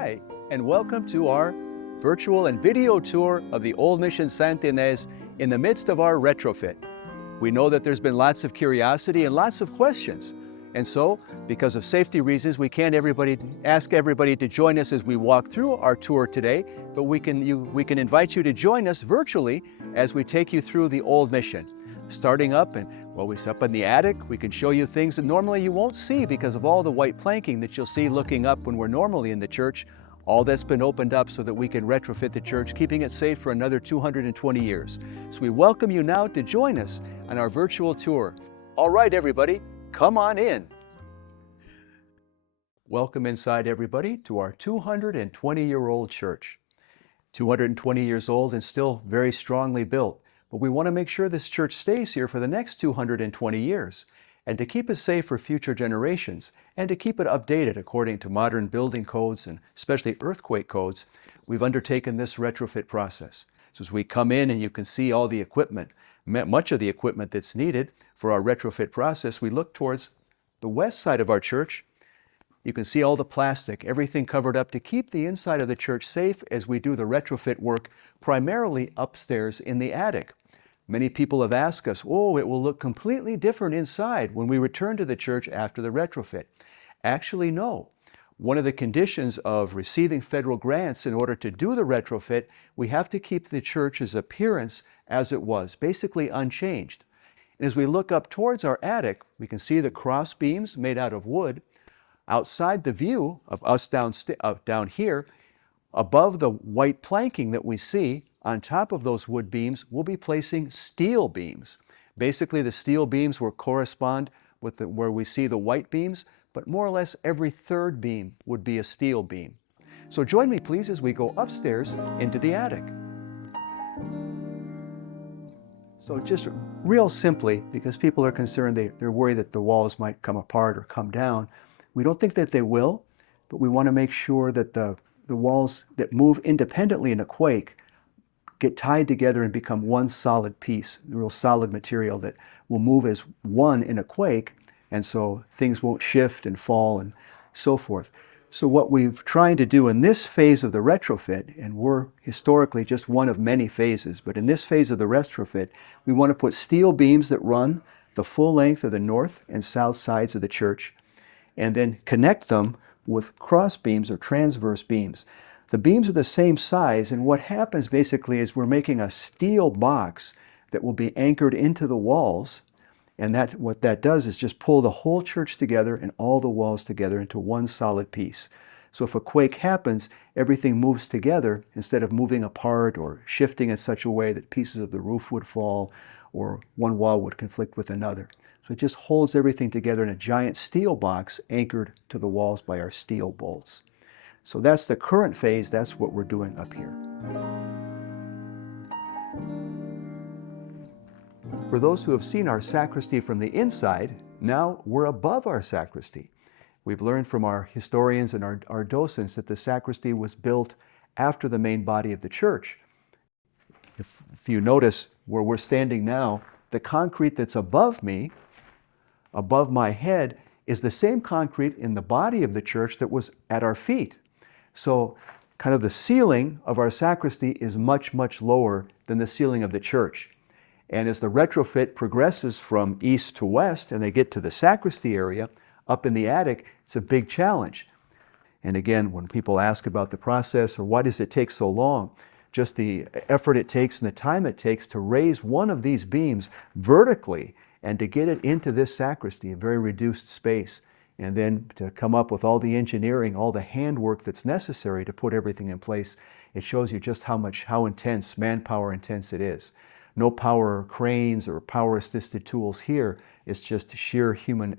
Hi, and welcome to our virtual and video tour of the Old Mission Santa Inés in the midst of our retrofit. We know that there's been lots of curiosity and lots of questions. And so, because of safety reasons, we can't ask everybody to join us as we walk through our tour today, but we can invite you to join us virtually as we take you through the Old Mission. Starting up in the attic, we can show you things that normally you won't see because of all the white planking that you'll see looking up when we're normally in the church. All that's been opened up so that we can retrofit the church, keeping it safe for another 220 years. So we welcome you now to join us on our virtual tour. All right, everybody, come on in. Welcome inside, everybody, to our 220-year-old church. 220 years old and still very strongly built. But we want to make sure this church stays here for the next 220 years, and to keep it safe for future generations, and to keep it updated according to modern building codes and especially earthquake codes, we've undertaken this retrofit process. So as we come in and you can see all the equipment, much of the equipment that's needed for our retrofit process, we look towards the west side of our church. You can see all the plastic, everything covered up to keep the inside of the church safe as we do the retrofit work, primarily upstairs in the attic. Many people have asked us, oh, it will look completely different inside when we return to the church after the retrofit. Actually, no. One of the conditions of receiving federal grants in order to do the retrofit, we have to keep the church's appearance as it was, basically unchanged. And as we look up towards our attic, we can see the cross beams made out of wood. Outside the view of us down here, above the white planking that we see, on top of those wood beams, we'll be placing steel beams. Basically, the steel beams will correspond with where we see the white beams, but more or less every third beam would be a steel beam. So join me, please, as we go upstairs into the attic. So just real simply, because people are concerned, they're worried that the walls might come apart or come down. We don't think that they will, but we want to make sure that the walls that move independently in a quake get tied together and become one solid piece, a real solid material that will move as one in a quake, and so things won't shift and fall and so forth. So what we're trying to do in this phase of the retrofit, and we're historically just one of many phases, but in this phase of the retrofit, we want to put steel beams that run the full length of the north and south sides of the church, and then connect them with cross beams or transverse beams. The beams are the same size, and what happens basically is we're making a steel box that will be anchored into the walls, and what that does is just pull the whole church together and all the walls together into one solid piece. So if a quake happens, everything moves together instead of moving apart or shifting in such a way that pieces of the roof would fall or one wall would conflict with another. So it just holds everything together in a giant steel box anchored to the walls by our steel bolts. So that's the current phase, that's what we're doing up here. For those who have seen our sacristy from the inside, now we're above our sacristy. We've learned from our historians and our docents that the sacristy was built after the main body of the church. If you notice where we're standing now, the concrete that's above me, above my head, is the same concrete in the body of the church that was at our feet. So kind of the ceiling of our sacristy is much, much lower than the ceiling of the church. And as the retrofit progresses from east to west and they get to the sacristy area, up in the attic, it's a big challenge. And again, when people ask about the process or why does it take so long, just the effort it takes and the time it takes to raise one of these beams vertically and to get it into this sacristy, a very reduced space, and then to come up with all the engineering, all the handwork that's necessary to put everything in place, it shows you just how intense, manpower intense it is. No power cranes or power-assisted tools here. It's just sheer human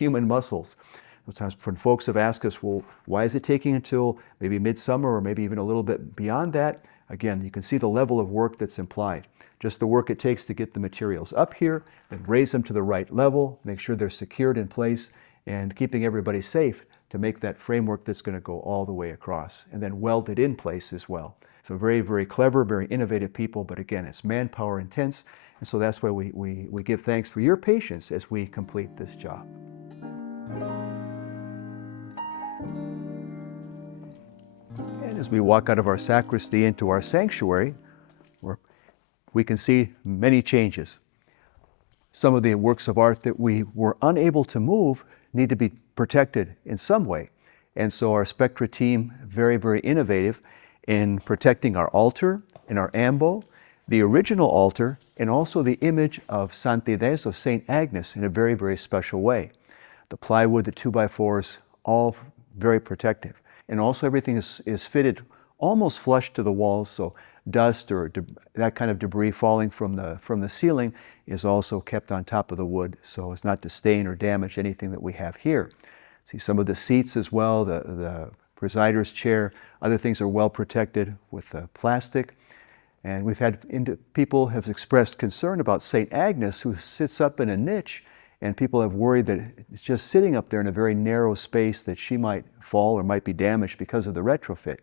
muscles. Sometimes when folks have asked us, well, why is it taking until maybe midsummer or maybe even a little bit beyond that? Again, you can see the level of work that's implied. Just the work it takes to get the materials up here, then raise them to the right level, make sure they're secured in place, and keeping everybody safe to make that framework that's going to go all the way across, and then weld it in place as well. So very, very clever, very innovative people, but again, it's manpower intense, and so that's why we give thanks for your patience as we complete this job. as we walk out of our sacristy into our sanctuary, where we can see many changes. Some of the works of art that we were unable to move need to be protected in some way. And so our Spectra team, very, very innovative in protecting our altar and our ambo, the original altar, and also the image of Santidades of St. Agnes in a very, very special way. The plywood, the 2x4s, all very protective. And also everything is fitted almost flush to the walls, so dust or that kind of debris falling from the ceiling is also kept on top of the wood so as not to stain or damage anything that we have here. See some of the seats as well, the presider's chair, other things are well protected with plastic. And we've had people have expressed concern about St. Agnes, who sits up in a niche, and people have worried that it's just sitting up there in a very narrow space that she might fall or might be damaged because of the retrofit.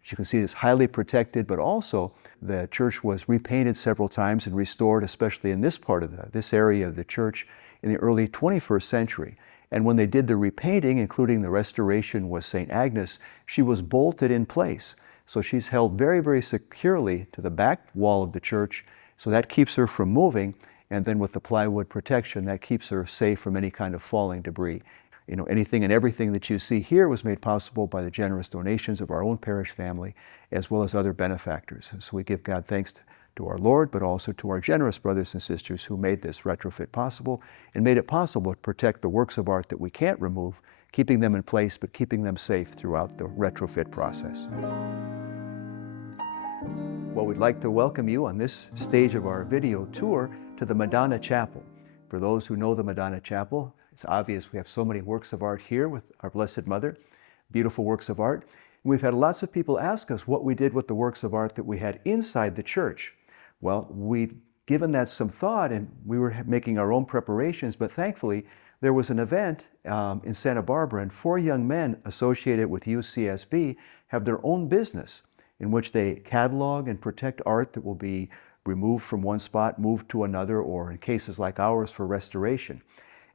But you can see it's highly protected, but also the church was repainted several times and restored, especially in this part of this area of the church in the early 21st century. And when they did the repainting, including the restoration with St. Agnes, she was bolted in place. So she's held very, very securely to the back wall of the church, so that keeps her from moving. And then with the plywood protection, that keeps her safe from any kind of falling debris. You know, anything and everything that you see here was made possible by the generous donations of our own parish family, as well as other benefactors. So we give God thanks to our Lord, but also to our generous brothers and sisters who made this retrofit possible and made it possible to protect the works of art that we can't remove, keeping them in place, but keeping them safe throughout the retrofit process. Well, we'd like to welcome you on this stage of our video tour to the Madonna Chapel. For those who know the Madonna Chapel, it's obvious we have so many works of art here with our Blessed Mother, beautiful works of art. And we've had lots of people ask us what we did with the works of art that we had inside the church. Well, we'd given that some thought and we were making our own preparations, but thankfully there was an event in Santa Barbara, and 4 young men associated with UCSB have their own business in which they catalog and protect art that will be removed from one spot, moved to another, or in cases like ours, for restoration.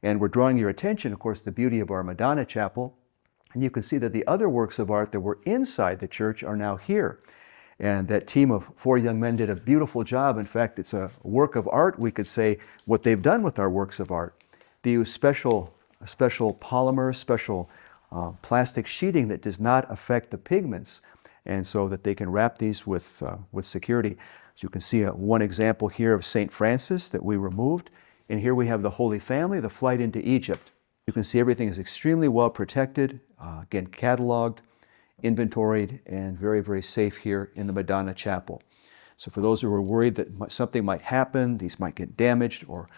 And we're drawing your attention, of course, to the beauty of our Madonna Chapel. And you can see that the other works of art that were inside the church are now here. And that team of 4 young men did a beautiful job. In fact, it's a work of art, we could say, what they've done with our works of art. They use special polymer, special plastic sheeting that does not affect the pigments, and so that they can wrap these with security. So you can see one example here of St. Francis that we removed. And here we have the Holy Family, the flight into Egypt. You can see everything is extremely well protected, again, cataloged, inventoried, and very, very safe here in the Madonna Chapel. So for those who are worried that something might happen, these might get damaged or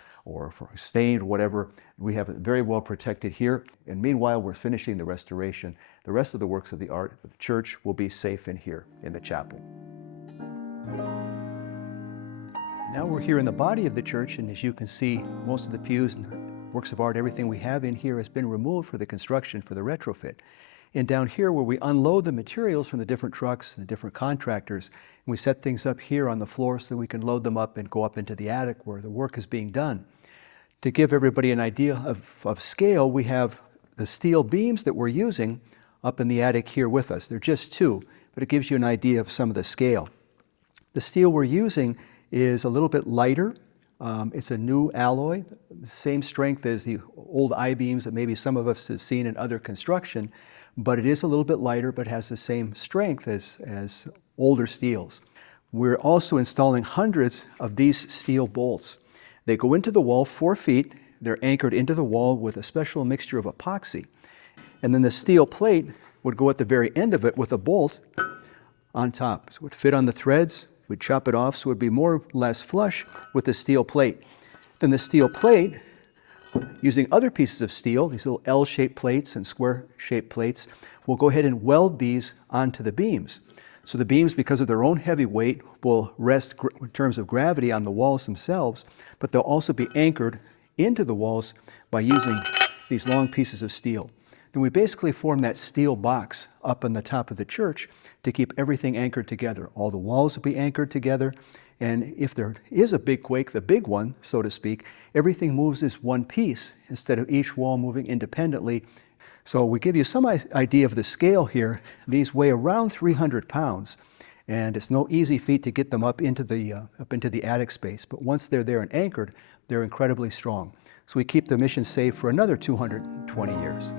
stained or whatever, we have it very well protected here. And meanwhile, we're finishing the restoration. The rest of the works of the art of the church will be safe in here in the chapel. Now we're here in the body of the church, and as you can see, most of the pews and works of art, everything we have in here has been removed for the construction for the retrofit. And down here where we unload the materials from the different trucks and the different contractors, and we set things up here on the floor so that we can load them up and go up into the attic where the work is being done. To give everybody an idea of scale, we have the steel beams that we're using up in the attic here with us. They're just 2, but it gives you an idea of some of the scale. The steel we're using is a little bit lighter. It's a new alloy, the same strength as the old I-beams that maybe some of us have seen in other construction, but it is a little bit lighter, but has the same strength as older steels. We're also installing hundreds of these steel bolts. They go into the wall 4 feet. They're anchored into the wall with a special mixture of epoxy. And then the steel plate would go at the very end of it with a bolt on top. So it would fit on the threads. We'd chop it off so it would be more or less flush with the steel plate. Then the steel plate, using other pieces of steel, these little L-shaped plates and square-shaped plates, we'll go ahead and weld these onto the beams. So the beams, because of their own heavy weight, will rest in terms of gravity on the walls themselves, but they'll also be anchored into the walls by using these long pieces of steel. Then we basically form that steel box up on the top of the church to keep everything anchored together. All the walls will be anchored together, and if there is a big quake, the big one, so to speak, everything moves as one piece instead of each wall moving independently. So we give you some idea of the scale here. These weigh around 300 pounds, and it's no easy feat to get them up into the attic space. But once they're there and anchored, they're incredibly strong. So we keep the mission safe for another 220 years.